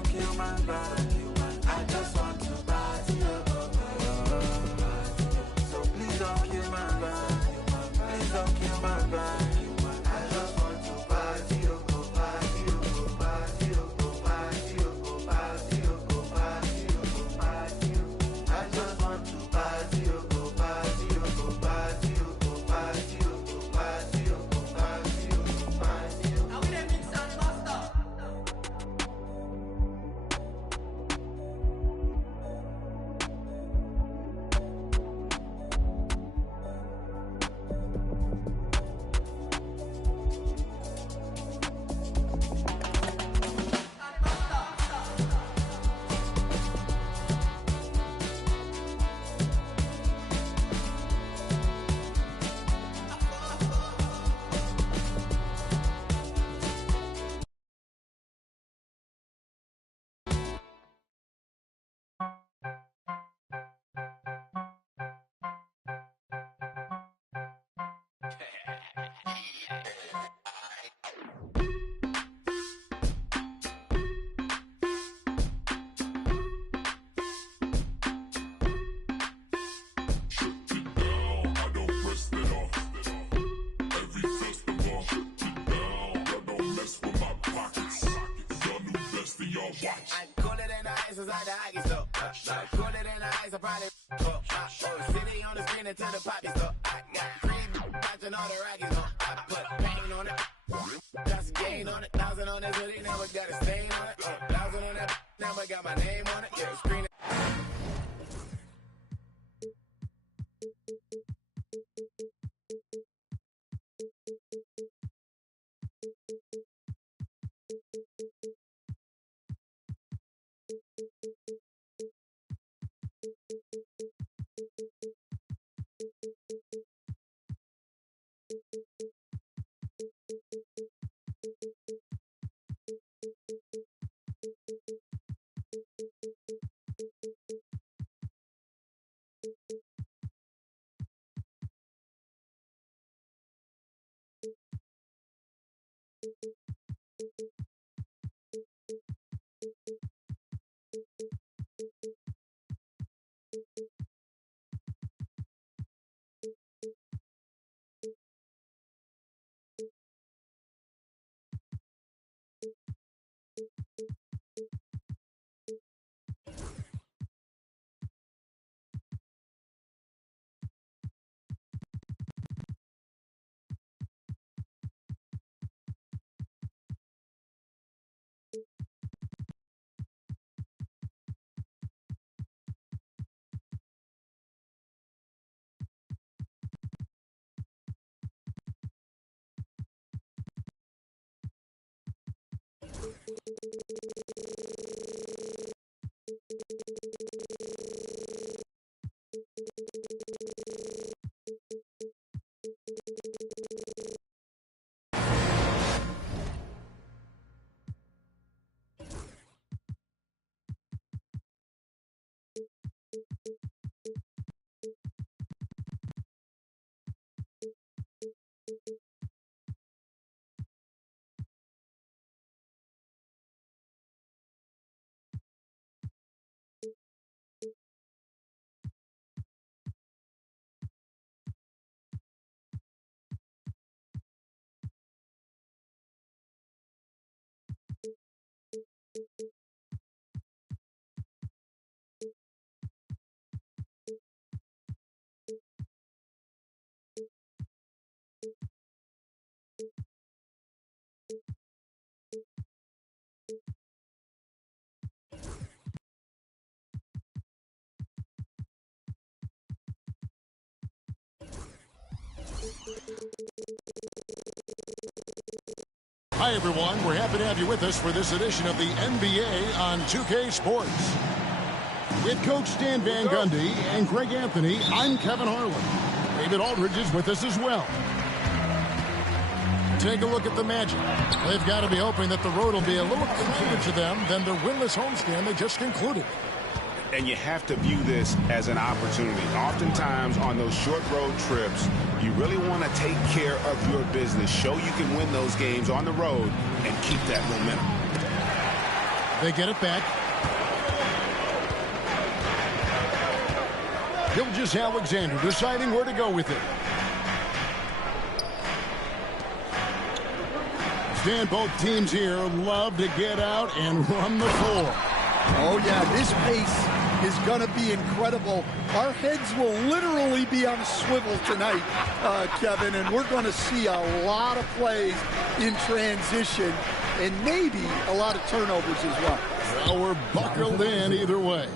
don't kill my vibe. I just want to party, so please don't kill my vibe. Please don't kill my vibe. I just want to party, party, party, party, party, party, party. I just want to party, party, party, party, party, party, party. Now we dey mix and master. I call it in the ice inside the hockey store. Call it in the ice, I probably city on the screen until the poppy store. I got cream watching all the Rockies on. I put pain on it, just gain on it. 1,000 on this hoodie, never got a stain on it. 1,000 on that, never got my name on it. Yeah, screen. Hi, everyone. We're happy to have you with us for this edition of the NBA on 2K Sports. With Coach Stan Van Gundy and Greg Anthony, I'm Kevin Harlan. David Aldridge is with us as well. Take a look at the Magic. They've got to be hoping that the road will be a little closer to them than their winless homestand they just concluded. And you have to view this as an opportunity. Oftentimes on those short road trips, you really want to take care of your business. Show you can win those games on the road and keep that momentum. They get it back. Gilgeous-Alexander deciding where to go with it. Stan, both teams here love to get out and run the floor. Oh, yeah, this pace is going to be incredible. Our heads will literally be on a swivel tonight, Kevin, and we're going to see a lot of plays in transition and maybe a lot of turnovers as well. Well, we're buckled in either way.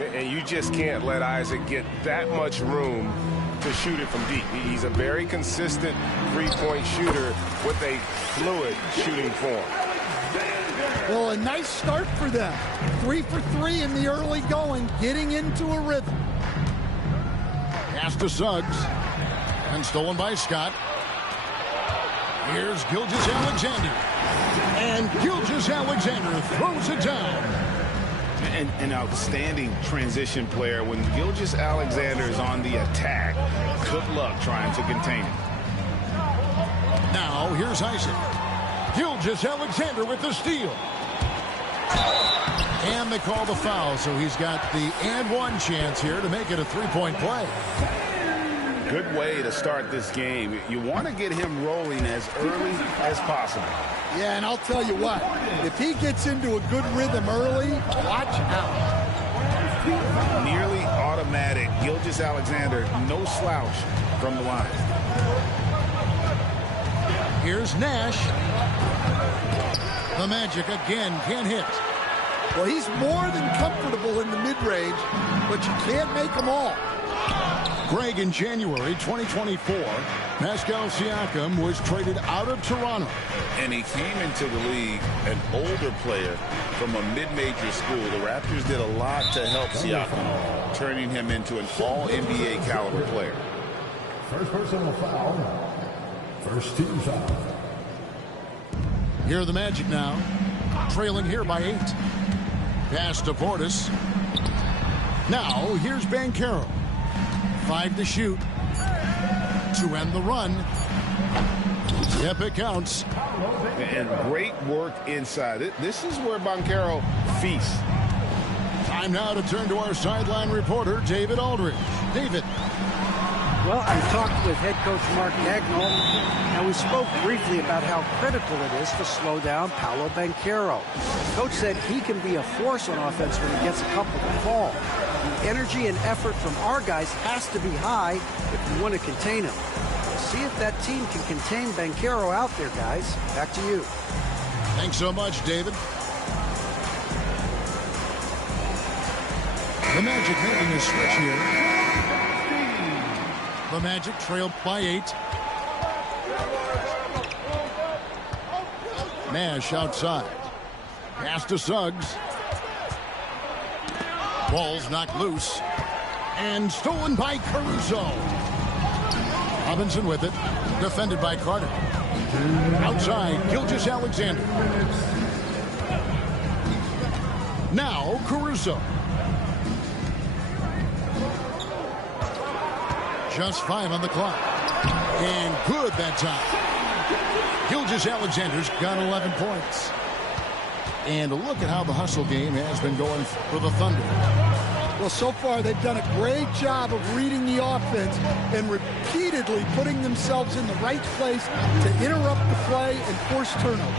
And you just can't let Isaac get that much room to shoot it from deep. He's a very consistent three-point shooter with a fluid shooting form. Well, a nice start for them. 3 for 3 in the early going, getting into a rhythm. Pass to Suggs. And stolen by Scott. Here's Gilgeous-Alexander. And Gilgeous-Alexander throws it down. An outstanding transition player. When Gilgeous-Alexander is on the attack, good luck trying to contain him. Now, here's Isaac. Gilgeous-Alexander with the steal. And they call the foul, so he's got the and one chance here to make it a three-point play. Good way to start this game. You want to get him rolling as early as possible. Yeah, and I'll tell you what, if he gets into a good rhythm early, watch out. Nearly automatic. Gilgeous-Alexander, no slouch from the line. Here's Nash. The Magic again can't hit. Well, he's more than comfortable in the mid-range, but you can't make them all. Greg, in January 2024, Pascal Siakam was traded out of Toronto. And he came into the league an older player from a mid-major school. The Raptors did a lot to help Siakam, turning him into an all-NBA caliber player. First personal foul. First team foul. Here are the Magic now, trailing here by 8. Pass to Portis. Now, here's Banchero. 5 to shoot. To end the run. Yep, it counts. And great work inside. This is where Banchero feasts. Time now to turn to our sideline reporter, David Aldridge. David. Well, I talked with head coach Mark Dagnall, and we spoke briefly about how critical it is to slow down Paolo Banchero. Coach said he can be a force on offense when he gets a couple to fall. The energy and effort from our guys has to be high if we want to contain him. See if that team can contain Banchero out there, guys. Back to you. Thanks so much, David. The Magic making a switch here. The Magic trailed by 8. Nash outside. Pass to Suggs. Ball's knocked loose. And stolen by Caruso. Robinson with it. Defended by Carter. Outside, Gilgeous-Alexander. Now, Caruso. Just 5 on the clock. And good that time. Gilgeous-Alexander's got 11 points. And look at how the hustle game has been going for the Thunder. Well, so far they've done a great job of reading the offense and repeatedly putting themselves in the right place to interrupt the play and force turnovers.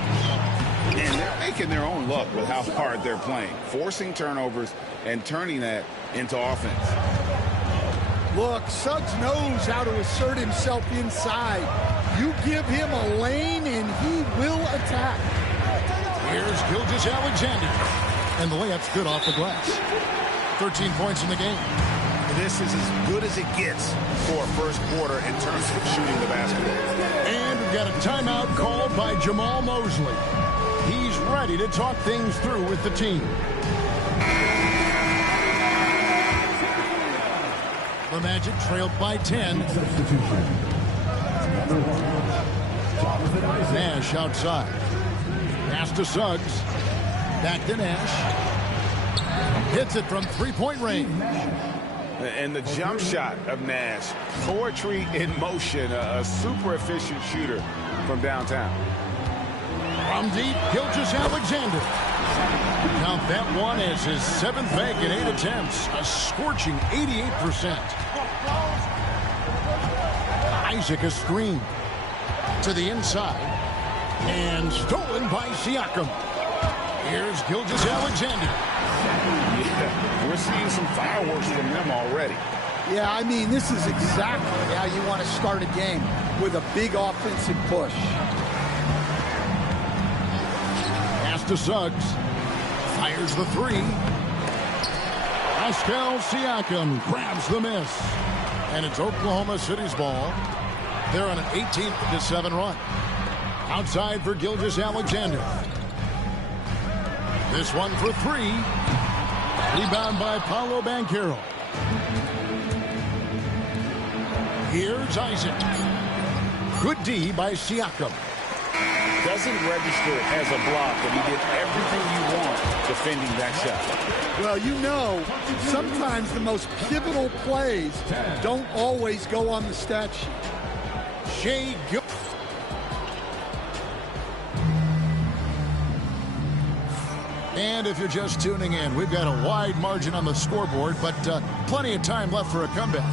And they're making their own luck with how hard they're playing, forcing turnovers and turning that into offense. Look, Suggs knows how to assert himself inside. You give him a lane and he will attack. Here's Gilgeous-Alexander. And the layup's good off the glass. 13 points in the game. This is as good as it gets for a first quarter in terms of shooting the basketball. And we've got a timeout called by Jamal Mosley. He's ready to talk things through with the team. The Magic trailed by 10. Nash outside. Pass to Suggs. Back to Nash. Hits it from three-point range. And the jump shot of Nash. Poetry in motion. A super efficient shooter from downtown. From deep, Gilgeous-Alexander. count that one as his 7th make in 8 attempts. A scorching 88%. Isaac a screen to the inside. And stolen by Siakam. Here's Gilgeous-Alexander. Yeah, we're seeing some fireworks from them already. Yeah, I mean, this is exactly how you want to start a game, with a big offensive push. Pass to Suggs. Fires the 3. Pascal Siakam grabs the miss. And it's Oklahoma City's ball. They're on an 18-7 run. Outside for Gilgeous-Alexander. This one for 3. Rebound by Paolo Banchero. Here's Isaac. Good D by Siakam. Doesn't register as a block, but he did everything you want defending that shot. Well, you know, sometimes the most pivotal plays don't always go on the stat sheet. Shai Gilgeous. And if you're just tuning in, we've got a wide margin on the scoreboard, but plenty of time left for a comeback.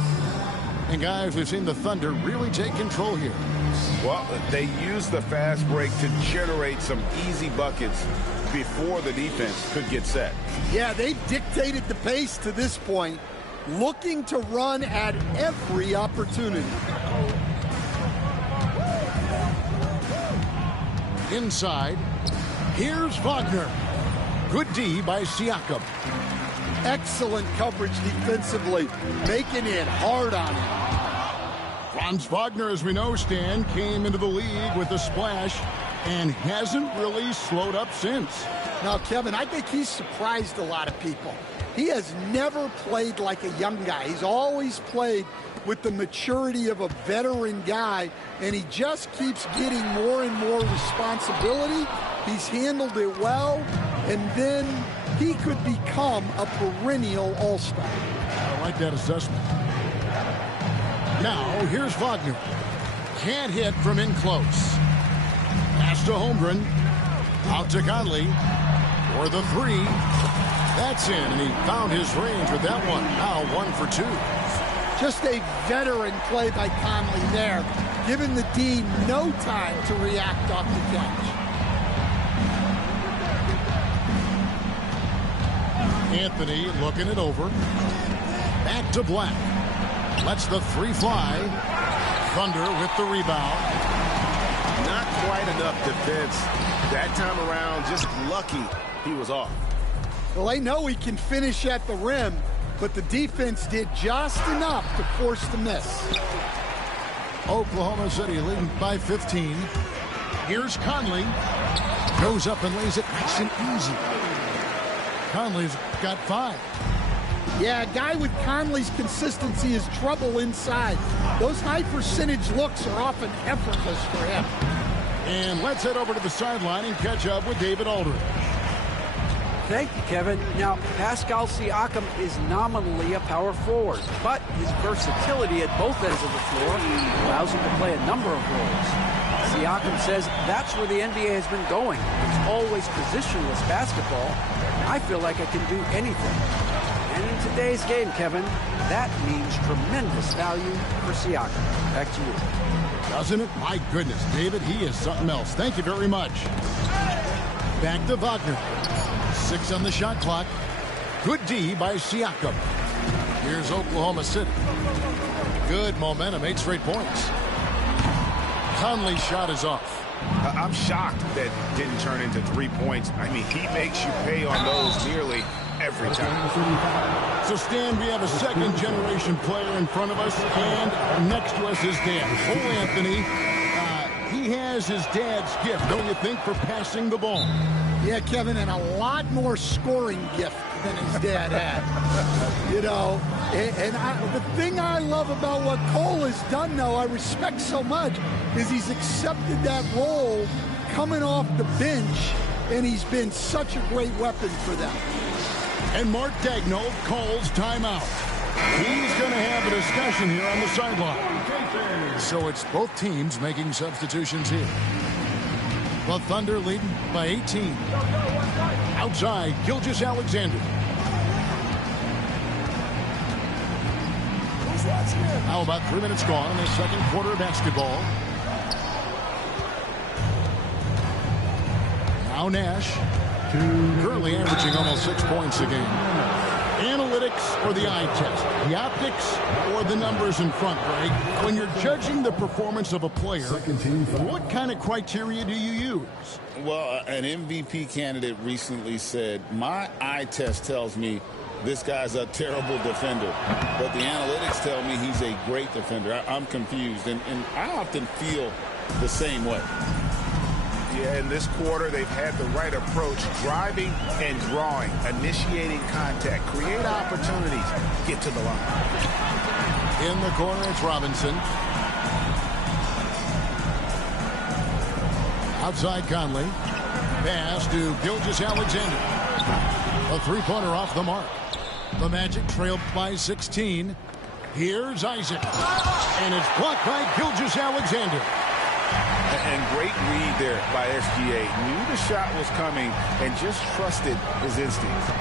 And guys, we've seen the Thunder really take control here. Well, they used the fast break to generate some easy buckets before the defense could get set. Yeah, they've dictated the pace to this point, looking to run at every opportunity. Inside, here's Wagner. Good D by Siakam. Excellent coverage defensively, making it hard on him. Franz Wagner, as we know, Stan, came into the league with a splash and hasn't really slowed up since. Now, Kevin, I think he's surprised a lot of people. He has never played like a young guy. He's always played with the maturity of a veteran guy, and he just keeps getting more and more responsibility. He's handled it well, and then he could become a perennial all-star. I like that assessment. Now, here's Wagner. Can't hit from in close. Pass to Holmgren. Out to Conley. For the 3. That's in, and he found his range with that one. Now 1 for 2. Just a veteran play by Conley there, giving the D no time to react off the catch. Anthony looking it over. Back to Black. Lets the 3 fly. Thunder with the rebound. Not quite enough defense that time around. Just lucky he was off. Well, they know he can finish at the rim, but the defense did just enough to force the miss. Oklahoma City leading by 15. Here's Conley. Goes up and lays it nice and easy. Conley's got 5. Yeah, a guy with Conley's consistency is trouble inside. Those high percentage looks are often effortless for him. And let's head over to the sideline and catch up with David Aldridge. Thank you, Kevin. Now, Pascal Siakam is nominally a power forward, but his versatility at both ends of the floor allows him to play a number of roles. Siakam says that's where the NBA has been going. It's always positionless basketball. I feel like I can do anything. And in today's game, Kevin, that means tremendous value for Siakam. Back to you. Doesn't it? My goodness, David, he is something else. Thank you very much. Back to Wagner. 6 on the shot clock. Good D by Siakam. Here's Oklahoma City. Good momentum, 8 straight points. Conley's shot is off. I'm shocked that didn't turn into 3 points. I mean, he makes you pay on those nearly every time. So, Stan, we have a second-generation player in front of us, and next to us is dad. Cole Anthony. He has his dad's gift, don't you think, for passing the ball? Yeah, Kevin, and a lot more scoring gift than his dad had. You know, and the thing I love about what Cole has done, though, I respect so much, is he's accepted that role coming off the bench, and he's been such a great weapon for them. And Mark Daigneault calls timeout. He's going to have a discussion here on the sideline. So it's both teams making substitutions here. The Thunder leading by 18. Outside, Gilgeous Alexander. Now about 3 minutes gone in the second quarter of basketball. Now Nash, currently averaging almost 6 points a game. Analytics or the eye test? The optics or the numbers in front, Greg? When you're judging the performance of a player, what kind of criteria do you use? Well, an MVP candidate recently said, my eye test tells me this guy's a terrible defender, but the analytics tell me he's a great defender. I'm confused, and I often feel the same way. Yeah, in this quarter, they've had the right approach, driving and drawing, initiating contact, create opportunities, get to the line. In the corner, it's Robinson. Outside Conley. Pass to Gilgeous Alexander. A three-pointer off the mark. The Magic trailed by 16. Here's Isaac. And it's blocked by Gilgeous Alexander. And great read there by SGA. Knew the shot was coming and just trusted his instincts.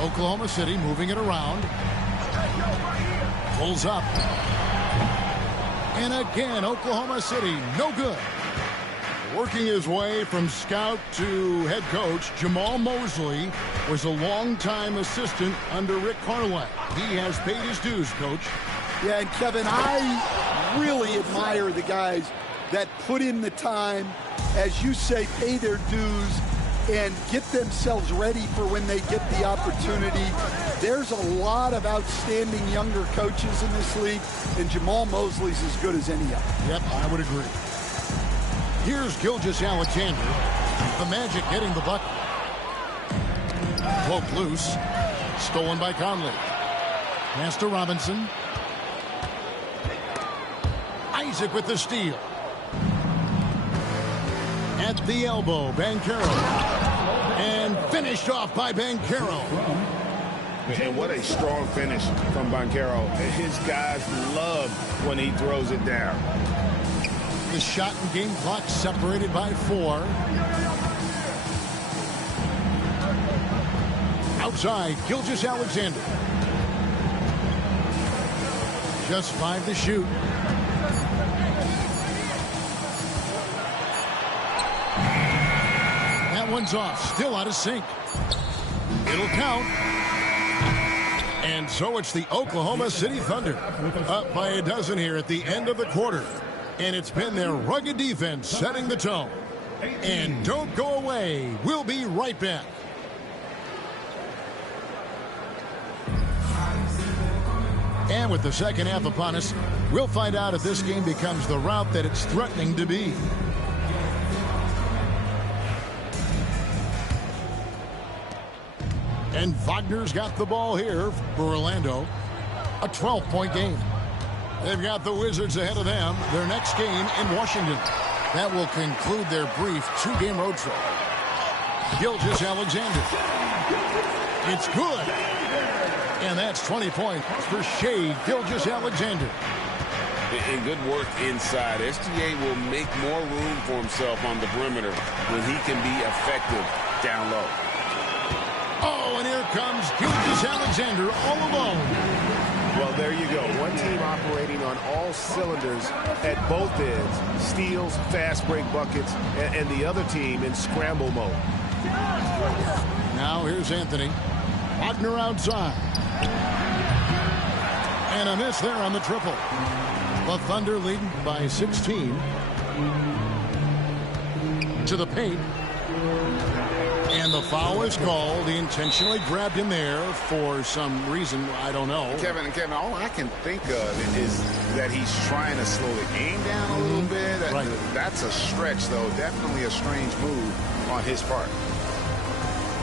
Oklahoma City moving it around. Pulls up. And again, Oklahoma City, no good. Working his way from scout to head coach, Jamal Mosley was a longtime assistant under Rick Carlisle. He has paid his dues, Coach. Yeah, and Kevin, I really admire the guys that put in the time, as you say, pay their dues, and get themselves ready for when they get the opportunity. There's a lot of outstanding younger coaches in this league, and Jamal Mosley's as good as any of them. Yep, I would agree. Here's Gilgeous Alexander. The Magic getting the bucket. Poke loose. Stolen by Conley. Pass to Robinson. Isaac with the steal. At the elbow, Banchero. And finished off by Banchero. And what a strong finish from Banchero. His guys love when he throws it down. The shot and game clock separated by 4. Outside, Gilgeous Alexander. Just 5 to shoot. That one's off, still out of sync. It'll count. And so it's the Oklahoma City Thunder up by a dozen here at the end of the quarter. And it's been their rugged defense setting the tone. And don't go away. We'll be right back. And with the second half upon us, we'll find out if this game becomes the route that it's threatening to be. And Wagner's got the ball here for Orlando. A 12-point game. They've got the Wizards ahead of them. Their next game in Washington. That will conclude their brief 2-game road trip. Gilgeous Alexander. It's good. And that's 20 points for Shai Gilgeous-Alexander. And good work inside. SGA will make more room for himself on the perimeter when he can be effective down low. Oh, and here comes Gilgeous-Alexander all alone. Well, there you go. One team operating on all cylinders at both ends. Steals, fast break buckets, and the other team in scramble mode. Now here's Anthony. Wagner outside. And a miss there on the triple. The Thunder leading by 16. To the paint. And the foul is called. He intentionally grabbed him there for some reason. I don't know. Kevin, all I can think of is that he's trying to slow the game down a little bit. Right. That's a stretch, though. Definitely a strange move on his part.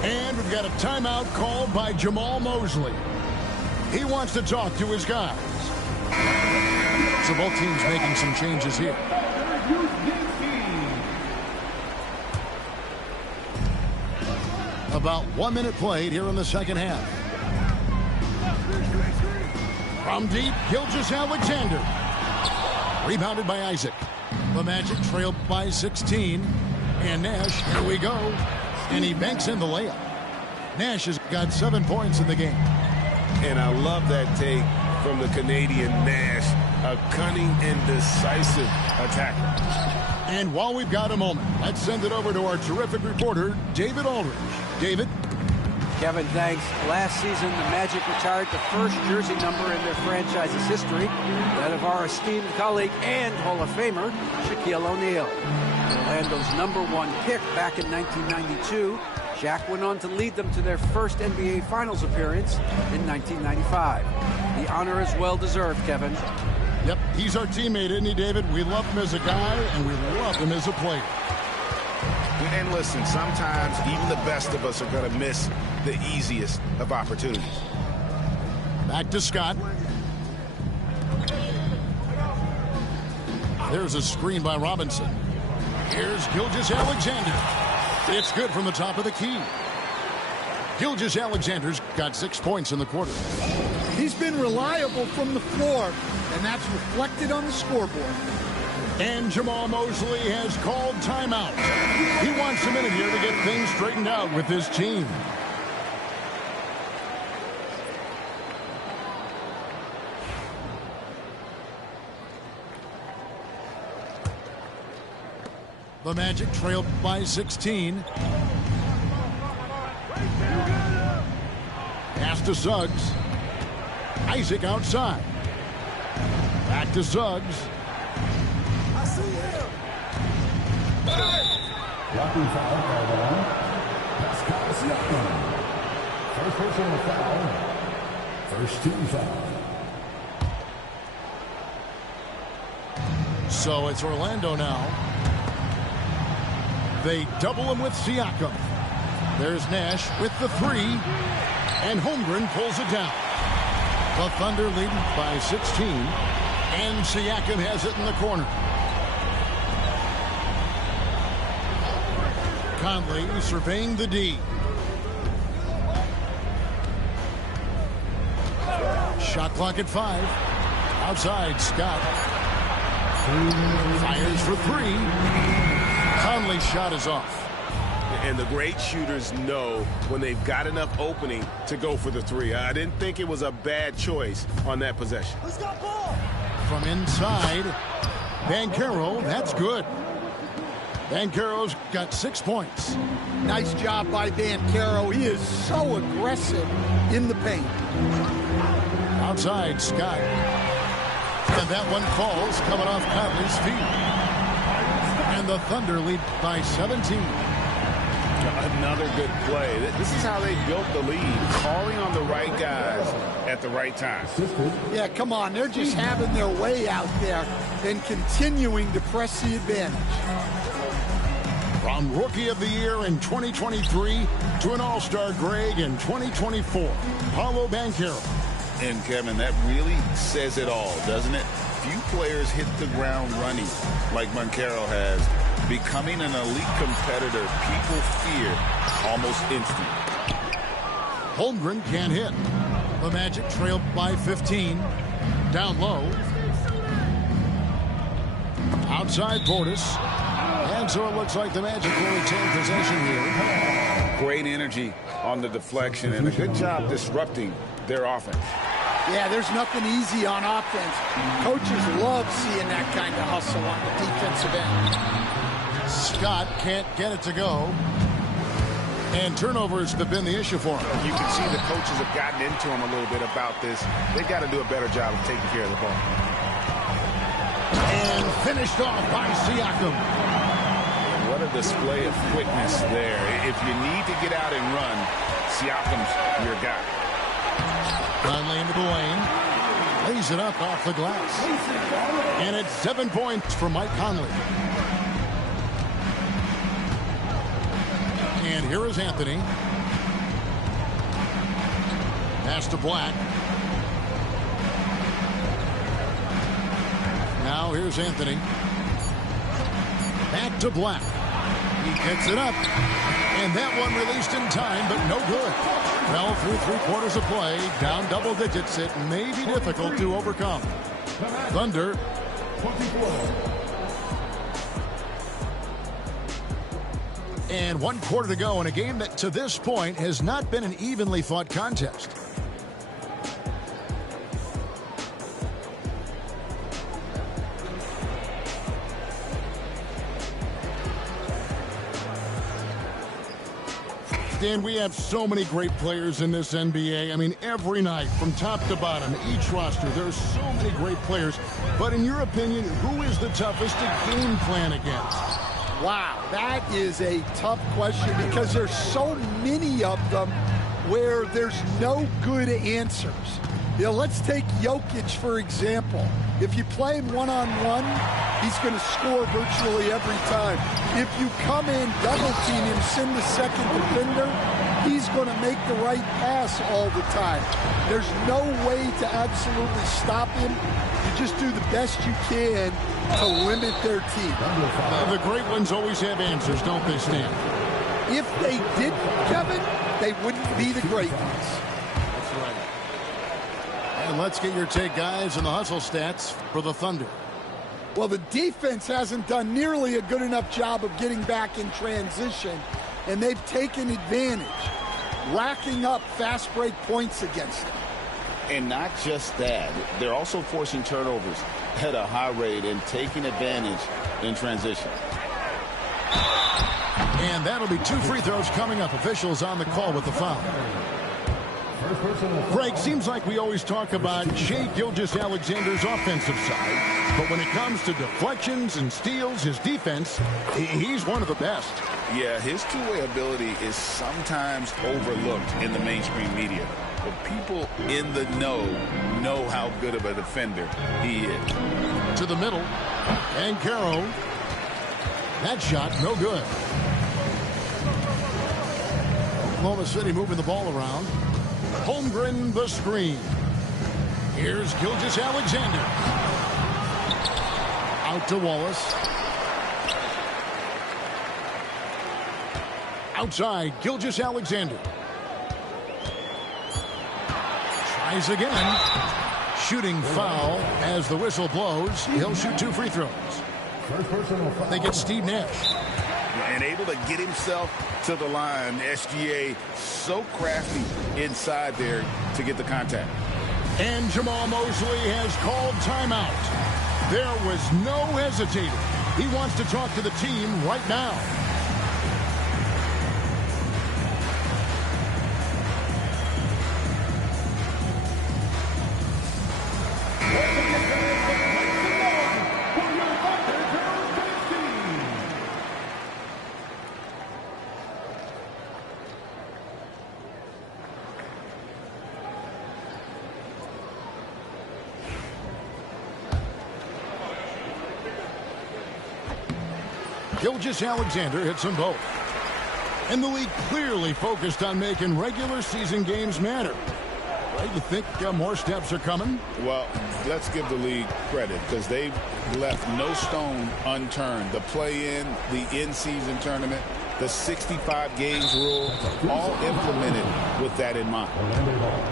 And we've got a timeout called by Jamal Mosley. He wants to talk to his guys. So both teams making some changes here. About 1 minute played here in the second half. From deep, Gilgeous-Alexander. Rebounded by Isaac. The Magic trailed by 16. And Nash, here we go. And he banks in the layup. Nash has got 7 points in the game. And I love that take from the Canadian Nash, a cunning and decisive attacker. And while we've got a moment, let's send it over to our terrific reporter, David Aldridge. David? Kevin, thanks. Last season, the Magic retired the first jersey number in their franchise's history, that of our esteemed colleague and Hall of Famer, Shaquille O'Neal. Orlando's #1 pick back in 1992, Shaq went on to lead them to their first NBA Finals appearance in 1995. The honor is well-deserved, Kevin. Yep, he's our teammate, isn't he, David? We love him as a guy, and we love him as a player. And listen, sometimes even the best of us are going to miss the easiest of opportunities. Back to Scott. There's a screen by Robinson. Here's Gilgeous-Alexander. It's good from the top of the key. Gilgeous-Alexander's got 6 points in the quarter. He's been reliable from the floor, and that's reflected on the scoreboard. And Jamal Mosley has called timeout. He wants a minute here to get things straightened out with his team. The Magic trailed by 16. Pass to Suggs. Isaac outside. Back to Suggs. Blocking foul by the line. Pascal Siakam. First personal foul. First team foul. So it's Orlando now. They double him with Siakam. There's Nash with the 3. And Holmgren pulls it down. The Thunder leading by 16. And Siakam has it in the corner. Conley surveying the D. Shot clock at 5. Outside, Scott. Fires for 3. Conley's shot is off. And the great shooters know when they've got enough opening to go for the 3. I didn't think it was a bad choice on that possession. Who's got ball? From inside, Banchero, that's good. Banchero's got 6 points. Nice job by Banchero. He is so aggressive in the paint. Outside, Scott. And that one falls coming off Conley's feet. And the Thunder lead by 17. Another good play. This is how they built the lead, calling on the right guys at the right time. Yeah, come on. They're just having their way out there and continuing to press the advantage. From Rookie of the Year in 2023 to an All-Star Greg in 2024, Paolo Banchero. And, Kevin, that really says it all, doesn't it? Few players hit the ground running like Banchero has. Becoming an elite competitor, people fear almost instant. Holmgren can't hit. The Magic trailed by 15. Down low. Outside Portis. And so it looks like the Magic will retain possession here. Great energy on the deflection and a good job disrupting their offense. Yeah, there's nothing easy on offense. Coaches love seeing that kind of hustle on the defensive end. Scott can't get it to go. And turnovers have been the issue for him. You can see the coaches have gotten into him a little bit about this. They've got to do a better job of taking care of the ball. And finished off by Siakam. What a display of quickness there. If you need to get out and run, Siakam's your guy. Conley into the lane. Lays it up off the glass. And it's 7 points for Mike Conley. And here is Anthony. Pass to Black. Now here's Anthony. Back to Black. He picks it up. And that one released in time, but no good. Well, through 3/4 of play, down double digits, it may be difficult to overcome. Thunder. And 1 quarter to go in a game that to this point has not been an evenly fought contest. Dan, we have so many great players in this NBA. I mean, every night, from top to bottom, each roster, there's so many great players. But in your opinion, who is the toughest to game plan against? Wow, that is a tough question because there's so many of them where there's no good answers. You know, let's take Jokic, for example. If you play him one-on-one, he's going to score virtually every time. If you come in, double-team him, send the second defender, he's going to make the right pass all the time. There's no way to absolutely stop him. You just do the best you can to limit their team. The great ones always have answers, don't they, Stan? If they didn't, Kevin, they wouldn't be the great ones. That's right. And let's get your take, guys, on the hustle stats for the Thunder. Well, the defense hasn't done nearly a good enough job of getting back in transition, and they've taken advantage, racking up fast break points against them. And not just that, they're also forcing turnovers at a high rate and taking advantage in transition. And that'll be 2 free throws coming up. Officials on the call with the foul. Greg, seems like we always talk about Shai Gilgeous-Alexander's offensive side, but when it comes to deflections and steals, his defense, he's one of the best. Yeah, his two-way ability is sometimes overlooked in the mainstream media. But people in the know how good of a defender he is. To the middle, and Caro. That shot, no good. Oklahoma City moving the ball around. Holmgren the screen. Here's Gilgeous-Alexander. Out to Wallace. Outside, Gilgeous-Alexander. Tries again. Shooting foul as the whistle blows. He'll shoot 2 free throws. They get Steve Nash. And able to get himself to the line. SGA so crafty inside there to get the contact. And Jamal Mosley has called timeout. There was no hesitating. He wants to talk to the team right now. Gilgeous-Alexander hits them both. And the league clearly focused on making regular season games matter. Right, you think more steps are coming? Well, let's give the league credit because they've left no stone unturned. The play-in, the in-season tournament, the 65 games rule, all implemented with that in mind.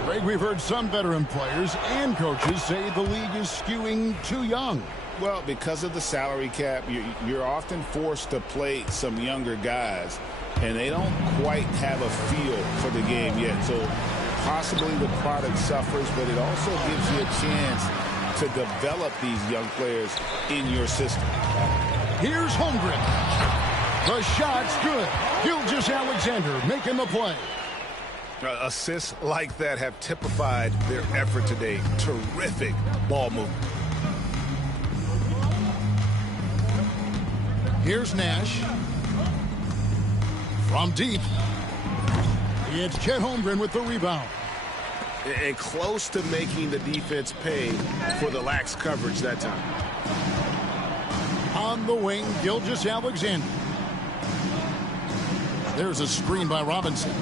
Greg, we've heard some veteran players and coaches say the league is skewing too young. Well, because of the salary cap, you're often forced to play some younger guys, and they don't quite have a feel for the game yet. So possibly the product suffers, but it also gives you a chance to develop these young players in your system. Here's Holmgren. The shot's good. Gilgeous-Alexander making the play. Assists like that have typified their effort today. Terrific ball movement. Here's Nash. From deep. It's Chet Holmgren with the rebound. And close to making the defense pay for the lax coverage that time. On the wing, Gilgeous-Alexander. There's a screen by Robinson.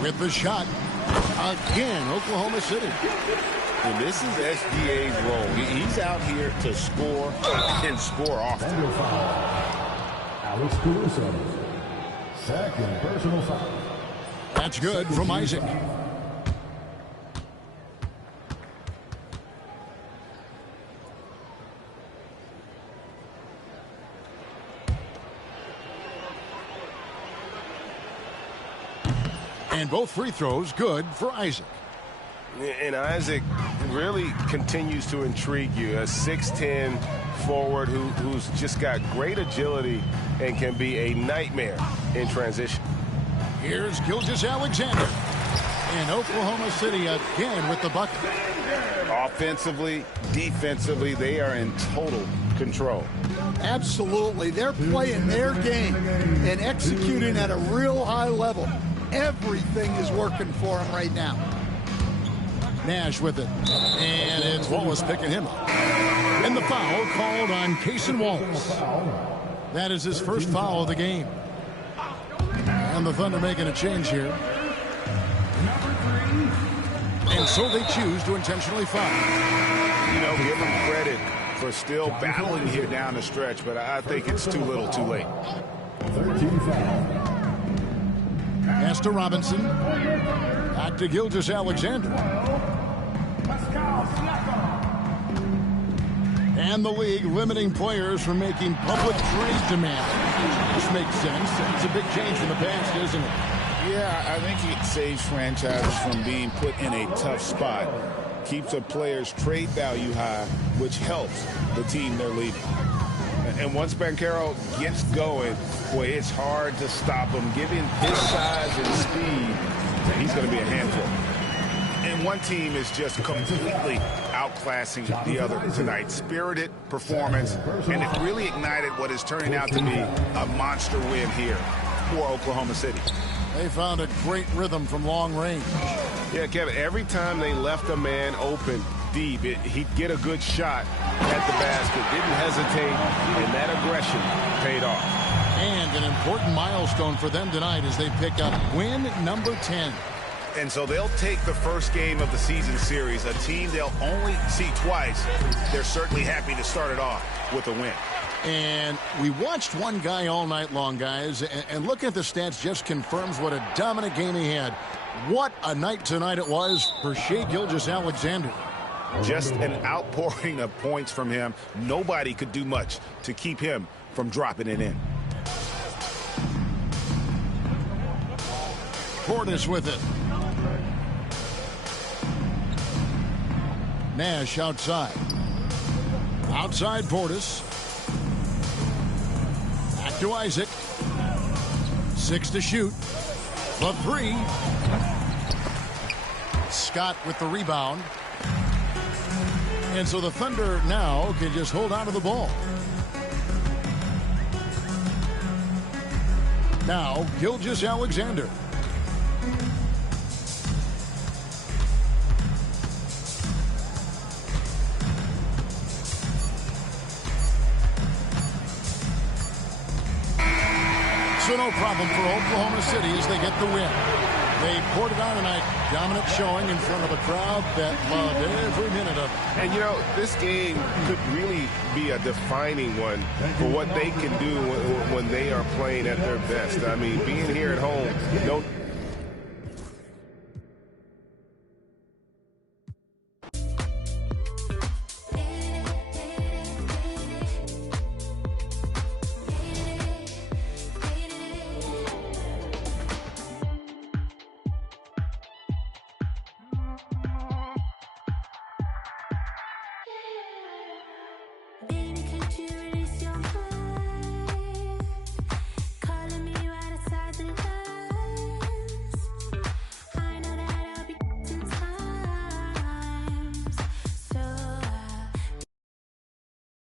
With the shot. Again, Oklahoma City. And this is SGA's role. He's out here to score and score often. Alex Caruso. Second personal foul. That's good from Isaac. And both free throws good for Isaac. And Isaac really continues to intrigue you. A 6'10 forward who's just got great agility and can be a nightmare in transition. Here's Gilgeous-Alexander. And Oklahoma City again with the bucket. Offensively, defensively, they are in total control. Absolutely. They're playing their game and executing at a real high level. Everything is working for them right now. Nash with it. And it's Wallace picking him up. And the foul called on Cason Wallace. That is his first foul of the game. And the Thunder making a change here. And so they choose to intentionally foul. You know, give them credit for still battling here down the stretch, but I think it's too little too late. 13 foul. Pass to Robinson. Back to Gilgeous-Alexander. And the league limiting players from making public trade demands. This makes sense. It's a big change from the past, isn't it? Yeah, I think it saves franchises from being put in a tough spot. Keeps a player's trade value high, which helps the team they're leading. And once Banchero gets going, boy, it's hard to stop him. Given his size and speed, he's going to be a handful. And one team is just completely outclassing the other tonight. Spirited performance, and it really ignited what is turning out to be a monster win here for Oklahoma City. They found a great rhythm from long range. Yeah, Kevin, every time they left a man open deep, he'd get a good shot at the basket. Didn't hesitate, and that aggression paid off. And an important milestone for them tonight as they pick up win number 10. And so they'll take the first game of the season series, a team they'll only see twice. They're certainly happy to start it off with a win. And we watched one guy all night long, guys, and looking at the stats just confirms what a dominant game he had. What a night tonight it was for Shai Gilgeous-Alexander. Just an outpouring of points from him. Nobody could do much to keep him from dropping it in. Portis with it. Nash outside. Outside Portis. Back to Isaac. 6 to shoot. The 3. Scott with the rebound. And so the Thunder now can just hold on to the ball. Now, Gilgeous-Alexander. So no problem for Oklahoma City as they get the win. They poured it on tonight. Dominant showing in front of a crowd that loved every minute of it. And, you know, this game could really be a defining one for what they can do when they are playing at their best. I mean, being here at home,